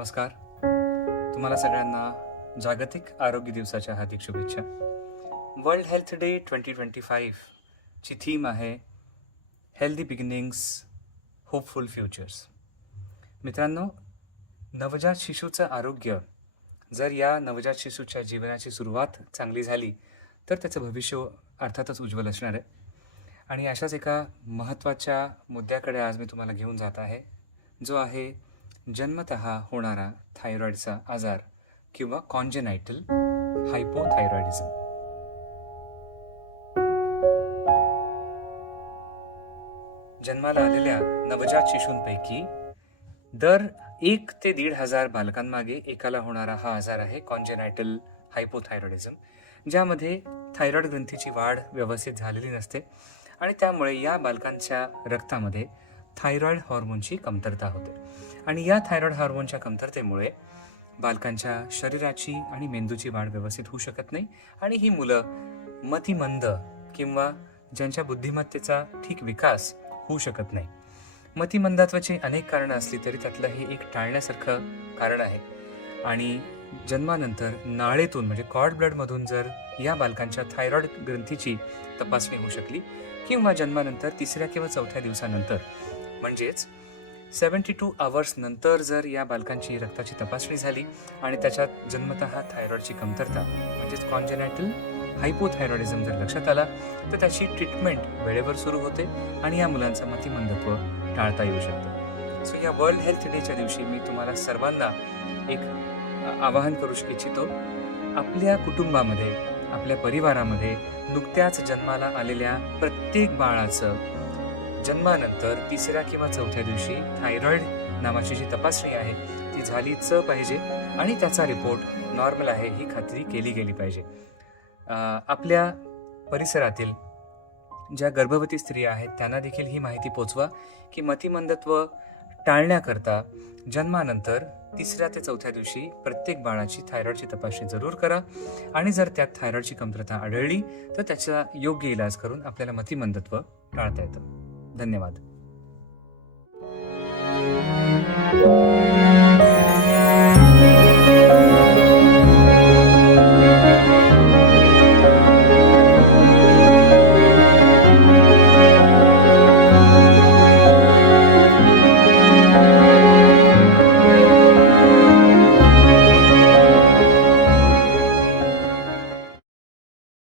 नमस्कार. तुम्हाला सगळ्यांना जागतिक आरोग्य दिवसाच्या हार्दिक शुभेच्छा. World health day twenty twenty फाईव्हची theme आहे हेल्दी बिगिनिंग्स होपफुल फ्युचर्स मित्रांनो नवजात शिशूचं आरोग्य जर या नवजात शिशूच्या जीवनाची सुरुवात चांगली झाली तर त्याचं भविष्य अर्थातच उज्ज्वल असणार आहे. आणि अशाच एका महत्त्वाच्या मुद्द्याकडे आज मी तुम्हाला घेऊन जात आहे जो आहे जन्मत होणारा थायरॉईडचा आजार किंवा कॉन्जेनायटल हायपोथायरॉइडिझम जन्माला आलेल्या नवजात शिशूंपैकी दर एक ते दीड हजार बालकांमागे एकाला होणारा हा आजार आहे कॉन्जेनायटल हायपोथायरॉइडिझम ज्यामध्ये थायरॉइड ग्रंथीची वाढ व्यवस्थित झालेली नसते आणि त्यामुळे या बालकांच्या रक्तामध्ये थायरॉईड हॉर्मोनची कमतरता होते. आणि या थायरॉईड हॉर्मोनच्या कमतरतेमुळे बालकांच्या शरीराची आणि मेंदूची वाढ व्यवस्थित होऊ शकत नाही. आणि ही मुलं मतिमंद किंवा ज्यांच्या बुद्धिमत्तेचा ठीक विकास होऊ शकत नाही. मतिमंदत्वाची अनेक कारणं असली तरी त्यातलं हे एक टाळण्यासारखं कारण आहे. आणि जन्मानंतर नाळेतून म्हणजे कॉर्ड ब्लडमधून जर या बालकांच्या थायरॉइड ग्रंथीची तपासणी होऊ शकली किंवा जन्मानंतर तिसऱ्या किंवा चौथ्या दिवसानंतर म्हणजेच सेवन्टी टू आवर्स नंतर जर या बालकांची रक्ताची तपासणी झाली आणि त्याच्यात जन्मतः थायरॉइडची कमतरता म्हणजेच कॉन्जेनॅटल हायपोथायरॉइडिझम जर लक्षात आला तर त्याची ट्रीटमेंट वेळेवर सुरू होते आणि या मुलांचं मतिमंदत्व टाळता येऊ शकतं. सो या वर्ल्ड हेल्थ डेच्या दिवशी मी तुम्हाला सर्वांना एक आवाहन करू इच्छितो. आपल्या कुटुंबामध्ये आपल्या परिवारामध्ये नुकत्याच जन्माला आलेल्या प्रत्येक बाळाचं जन्मानंतर तिसऱ्या किंवा चौथ्या दिवशी थायरॉइड नावाची जी तपासणी आहे ती झालीच पाहिजे आणि त्याचा रिपोर्ट नॉर्मल आहे ही खात्री केली गेली पाहिजे. आपल्या परिसरातील ज्या गर्भवती स्त्रिया आहेत त्यांना देखील ही माहिती पोचवा की मतिमंदत्व टाळण्याकरता जन्मानंतर तिसऱ्या ते चौथ्या दिवशी प्रत्येक बाळाची थायरॉइडची तपासणी जरूर करा आणि जर त्यात थायरॉइडची कमतरता आढळली तर त्याचा योग्य इलाज करून आपल्याला मतिमंदत्व टाळता येतं. धन्यवाद.